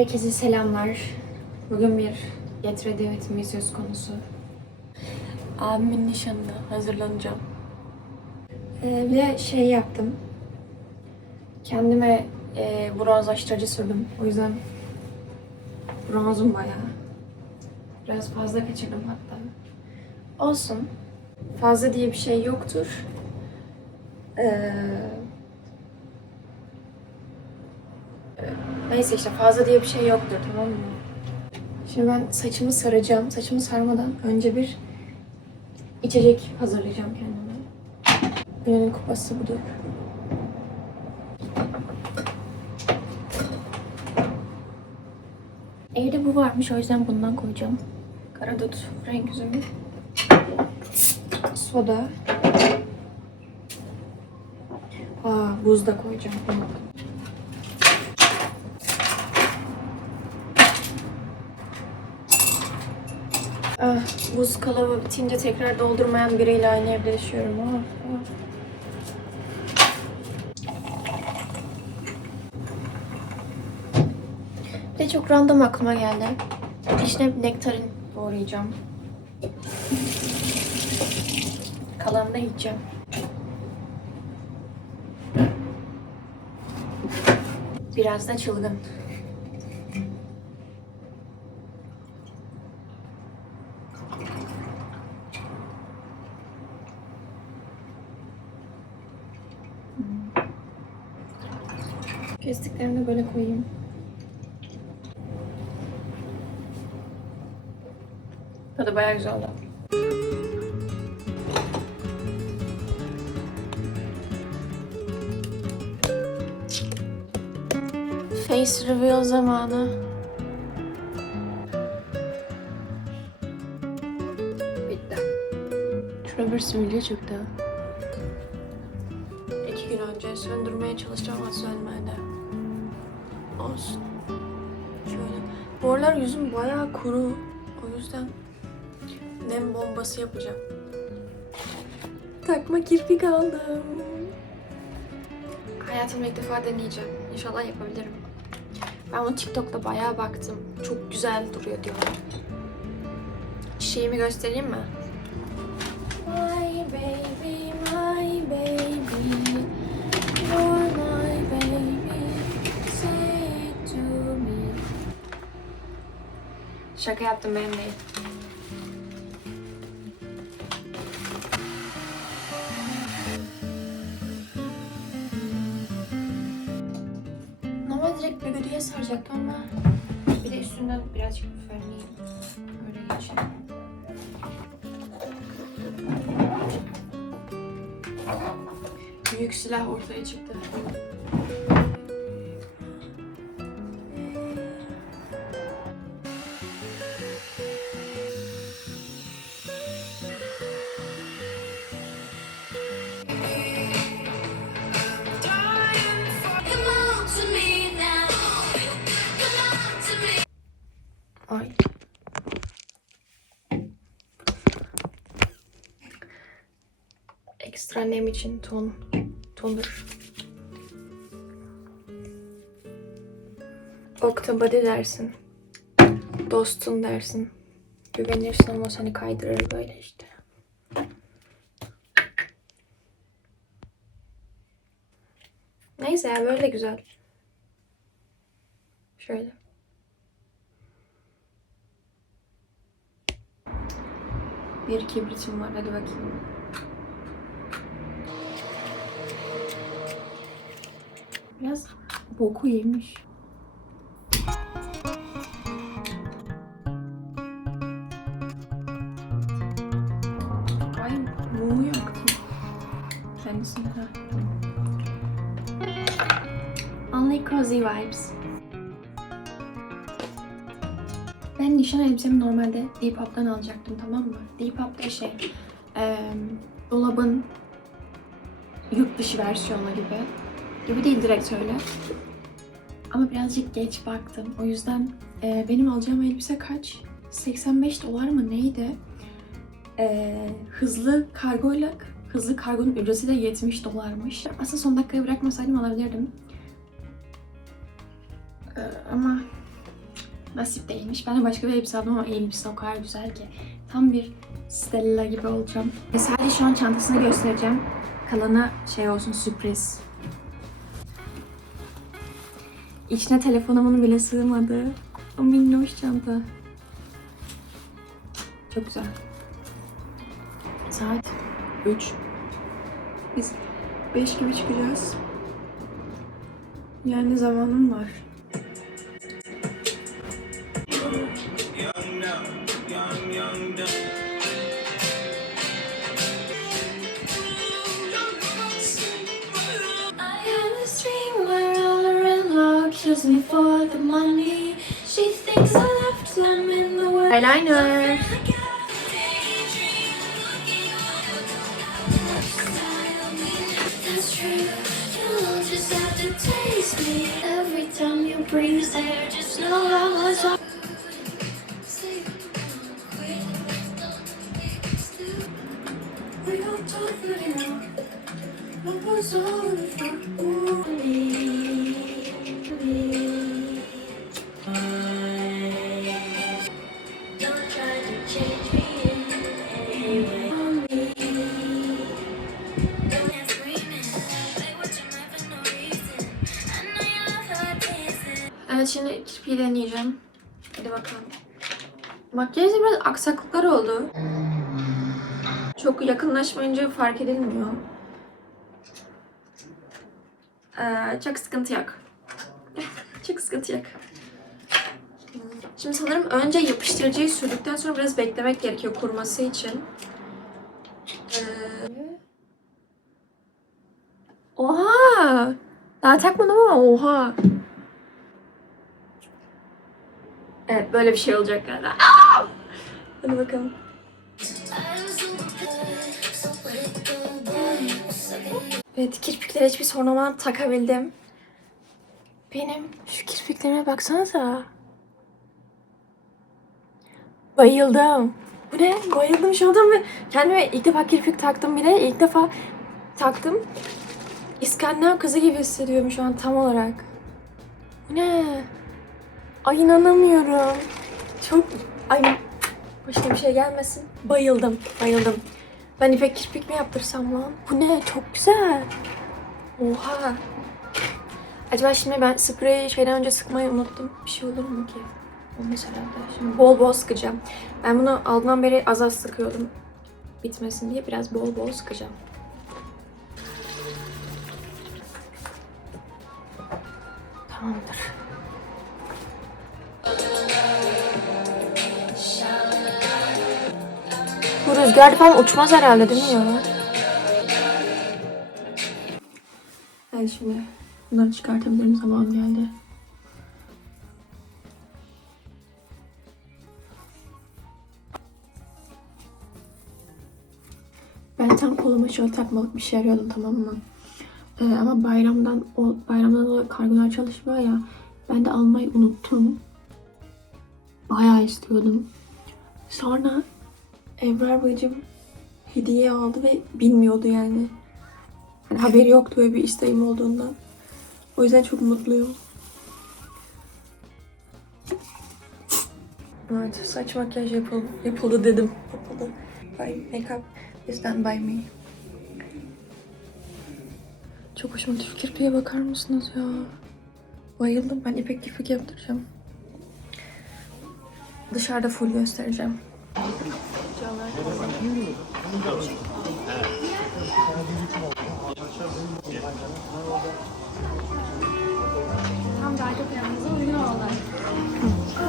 Herkese selamlar. Bugün bir getire davetimiz söz konusu. Abimin nişanına hazırlanacağım. Ee, bir de şey yaptım. Kendime e, bronzlaştırıcı sürdüm. O yüzden bronzum bayağı. Biraz fazla kaçırdım hatta. Olsun. Fazla diye bir şey yoktur. Ee, neyse işte fazla diye bir şey yoktur tamam mı? Şimdi ben saçımı saracağım. Saçımı sarmadan önce bir içecek hazırlayacağım kendime. Günün kupası budur. Evde bu varmış o yüzden bundan koyacağım. Karadut renk üzümü. Soda. Aa buz da koyacağım. Ah, buz kalıbı bitince tekrar doldurmayan biriyle aynı evde yaşıyorum. Ah, ah. Bir de çok random aklıma geldi. İşte nektarin doğrayacağım. Kalanını da yiyeceğim. Biraz da çılgın. Kestiklerini de böyle koyayım. Tadı bayağı güzel oldu. Face reveal zamanı. Bitti. Şurada bir sivilce çıktı. İki gün önce söndürmeye çalışacağım ama sönmedi. Olsun. Şöyle. Bu aralar yüzüm bayağı kuru. O yüzden nem bombası yapacağım. Takma kirpik aldım. Hayatımda ilk defa deneyeceğim. İnşallah yapabilirim. Ben bunu TikTok'ta bayağı baktım. Çok güzel duruyor diyorlar. Çiçeğimi göstereyim mi? My baby, Şaka yaptım benim değil. Normal direkt bir güdüye saracaktım ama bir de üstünden birazcık fönleyeyim. Öyle geçeyim. Büyük silah ortaya çıktı. Ekstra nem için ton, tondur. Octobody dersin. Dostun dersin. Güvenirsin ama seni kaydırır böyle işte. Neyse ya böyle güzel. Şöyle. Bir kibritim var. Hadi bakayım. Biraz boku yemiş. Ay mumu yaktım. Kendisine. ha. Only cozy vibes. Ben nişan elbisemi normalde Depop'tan alacaktım tamam mı? Depop da şey, eee, dolabın yurt dışı versiyonu gibi. Gibi değil direkt öyle. Ama birazcık geç baktım. O yüzden eee, benim alacağım elbise kaç? 85 dolar mı neydi? Eee, hızlı kargoyla hızlı kargonun ücreti de 70 dolarmış. Aslında son dakikaya bırakmasaydım alabilirdim. Eee, ama Nasip değilmiş. Ben de başka bir elbise aldım ama elbise o kadar güzel ki. Tam bir Stella gibi olacağım. Ve sadece şu an çantasını göstereceğim. Kalanı şey olsun sürpriz. İçine telefonumun bile sığmadı. O minnoş çanta. Çok güzel. Saat 3. Biz 5 gibi çıkacağız. Yani zamanım var. Me for the money. She thinks I left them in the world. Eyeliner. That's true. Just have to taste every time you breathe there. Just know I was on. We don't talk anymore. What was all for? Me. Evet şimdi kirpiği deneyeceğim. Hadi bakalım. Makyajda biraz aksaklıklar oldu. Çok yakınlaşmayınca fark edilmiyor. Ee, çok sıkıntı yok. çok sıkıntı yok. Şimdi sanırım önce yapıştırıcıyı sürdükten sonra biraz beklemek gerekiyor kuruması için. Ee, Oha! Daha takmadım ama oha. Evet böyle bir şey olacak galiba. Aa! Hadi bakalım. Evet kirpiklere hiçbir sorun olmadan takabildim. Benim şu kirpiklerime baksanıza. Bayıldım. Bu ne? Bayıldım şu anda ve kendime ilk defa kirpik taktım bile. İlk defa taktım. İskandinav kızı gibi hissediyorum şu an tam olarak. Bu ne? Ay inanamıyorum. Çok... Ay başka bir şey gelmesin. Bayıldım, bayıldım. Ben ipek kirpik mi yaptırsam lan? Bu ne? Çok güzel. Oha. Acaba şimdi ben spreyi şeyden önce sıkmayı unuttum. Bir şey olur mu ki? Olmaz herhalde. Şimdi bol bol sıkacağım. Ben bunu aldığımdan beri az az sıkıyordum. Bitmesin diye biraz bol bol sıkacağım. Tamamdır. Rüzgar falan uçmaz herhalde değil mi ya? Evet şimdi bunları çıkartabilirim zaman geldi. Ben tam koluma şöyle takmalık bir şey arıyordum tamam mı? Ee, ama bayramdan o bayramdan dolayı kargolar çalışmıyor ya. Ben de almayı unuttum. Bayağı istiyordum. Sonra Ebrar bacım hediye aldı ve bilmiyordu yani. yani haberi yoktu böyle bir isteğim olduğundan. O yüzden çok mutluyum. Evet, saç makyaj yapıldı, yapıldı dedim. Yapıldı. By makeup is done by me. Çok hoşuma gitti. Kirpiğe bakar mısınız ya? Bayıldım. Ben ipek kirpik yaptıracağım. Dışarıda full göstereceğim. Tam da arka planımıza uygun oldu.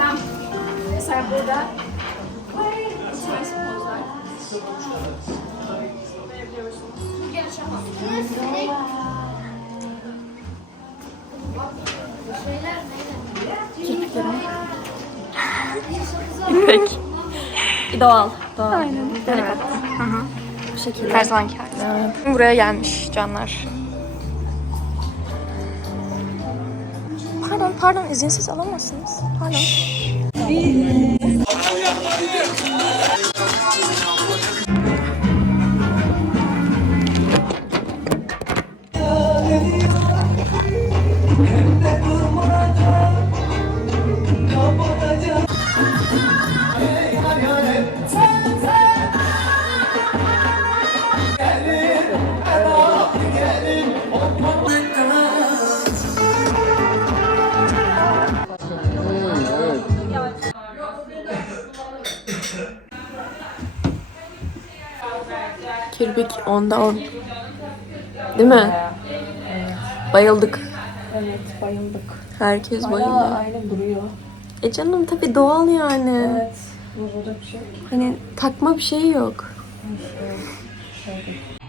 Tam mesela burada ters poz var. Kirpiklerim. İpek. Doğal. Doğal. Aynen. Evet. Bu şekilde. Her zamanki hali. Buraya gelmiş canlar. Pardon, pardon izinsiz alamazsınız. Pardon. Kirbik onda 10. Değil mi? Bayıldık. Evet bayıldık. Herkes Hala bayıldı. aynı duruyor. E canım tabii doğal yani. Evet. Bozulacak bir şey yok. Hani takma bir şey yok. Şöyle, şöyle.